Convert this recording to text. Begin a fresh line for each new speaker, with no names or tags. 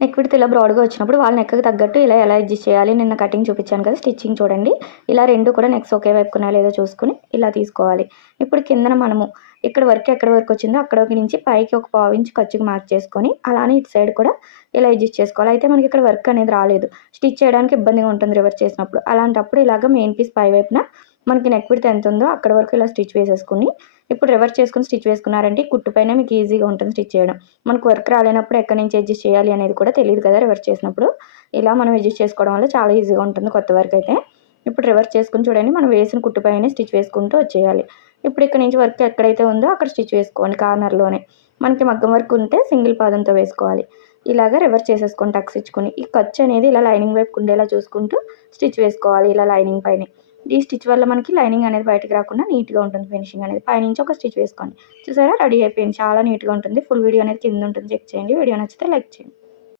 Neck width ఇలా బ్రాడ్గా వచ్చినప్పుడు వాళ్ళ నెక్కకు తగ్గట్టు ఇలా ఎలా అడ్జస్ట్ చేయాలి? నిన్న కటింగ్ చూపించాను కదా స్టిచ్చింగ్ చూడండి. ఇలా రెండు కూడా నెక్స్ ఒకే వైపుకున్నా లేదో చూసుకుని ఇలా తీసుకోవాలి. ఇప్పుడు కిందన మనము ఇక్కడ వరకు ఎక్కడ వరకు వచ్చిందో అక్కడ నుంచి పైకి ఒక పావు ఇంచ్ ఖర్చుకి మార్క్ చేసుకొని అలానే ఇటు సైడ్ కూడా ఇలా అడ్జస్ట్ చేసుకోవాలి. అయితే మనకి ఇక్కడ వర్క్ అనేది రాలేదు. స్టిచ్ చేయడానికి ఇబ్బందిగా ఉంటుంది రివర్స్ చేసినప్పుడు. అలాంటప్పుడు ఇలాగ మెయిన్ పీస్ పై వైపున మనకి నెక్ విడ్త్ ఎంత ఉందో అక్కడ వరకు ఇలా స్టిచ్ వేసేసుకుని ఇప్పుడు రివర్స్ చేసుకుని స్టిచ్ వేసుకున్నారంటే కుట్టు పైన మీకు ఈజీగా ఉంటుంది స్టిచ్ చేయడం. మనకు వర్క్ రాలేనప్పుడు ఎక్కడి నుంచి అడ్జస్ట్ చేయాలి అనేది కూడా తెలియదు కదా రివర్స్ చేసినప్పుడు. ఇలా మనం అడ్జస్ట్ చేసుకోవడం వల్ల చాలా ఈజీగా ఉంటుంది కొత్త వర్క్ అయితే. ఇప్పుడు రివర్స్ చేసుకుని చూడండి మనం వేసిన కుట్టు పైన స్టిచ్ వేసుకుంటూ వచ్చేయాలి. ఇప్పుడు ఇక్కడ నుంచి వర్క్ ఎక్కడైతే ఉందో అక్కడ స్టిచ్ వేసుకోండి కార్నర్లోనే మనకి మగ్గం వర్క్ ఉంటే సింగిల్ పాదంతో వేసుకోవాలి. ఇలాగ రివర్స్ చేసేసుకొని టక్స్ ఇచ్చుకొని ఈ ఖర్చు అనేది ఇలా లైనింగ్ వైపు ఉండేలా చూసుకుంటూ స్టిచ్ వేసుకోవాలి ఇలా లైనింగ్ పైన. ఈ స్టిచ్ వల్ల మనకి లైనింగ్ అనేది బయటకు రాకుండా నీట్గా ఉంటుంది ఫినిషింగ్ అనేది. పైనుంచి ఒక స్టిచ్ వేసుకోండి. చూసారా? రెడీ అయిపోయింది. చాలా నీట్గా ఉంటుంది. ఫుల్ వీడియో అనేది కింద ఉంటుంది చెక్ చేయండి. వీడియో నచ్చితే లైక్ చేయండి.